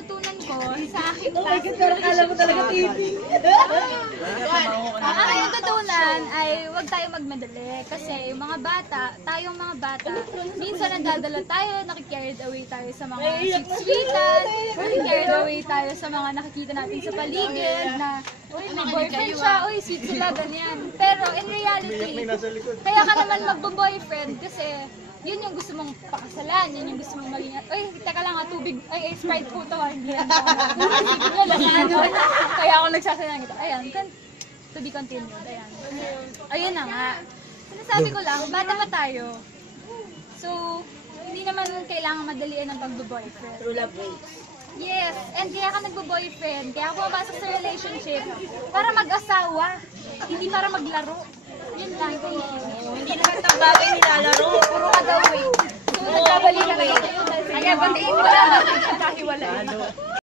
natutunan ko sa aking Oh my past God, parang alam mo talaga, relationship. TV. Ang aking natutunan ay huwag tayo magmadali. Kasi yung mga bata, tayong mga bata, minsan nadadala tayo, nakikarried away tayo sa mga sweet-sweetan, nakikarried away tayo sa mga nakikita natin sa paligid na, uy, may boyfriend siya, uy, sweet sila, ganyan. Pero in reality, kaya ka naman magbo-boyfriend kasi yun yung gusto mong pakasalan, yun yung gusto mong maging, uy, teka lang tubig, ay, Sprite po to, hindi yan. Kaya ako nagsasalang ito. Ayan, to be continued, ayan. Ayun na nga. Sinasabi ko lang, bata pa tayo. So, hindi naman kailangan madalian ng pagbo-boyfriend. True love waits. Yes, and kaya ka nagbo-boyfriend, kaya ka pumapasok sa relationship para mag-asawa, hindi para maglaro. Yun lang, thank you. Hindi naman ng bagay nilalaro. Puro ka daw, wait. So, nagkabalikan na kayo. Kaya, batiin mo lang natin sa kahiwalay.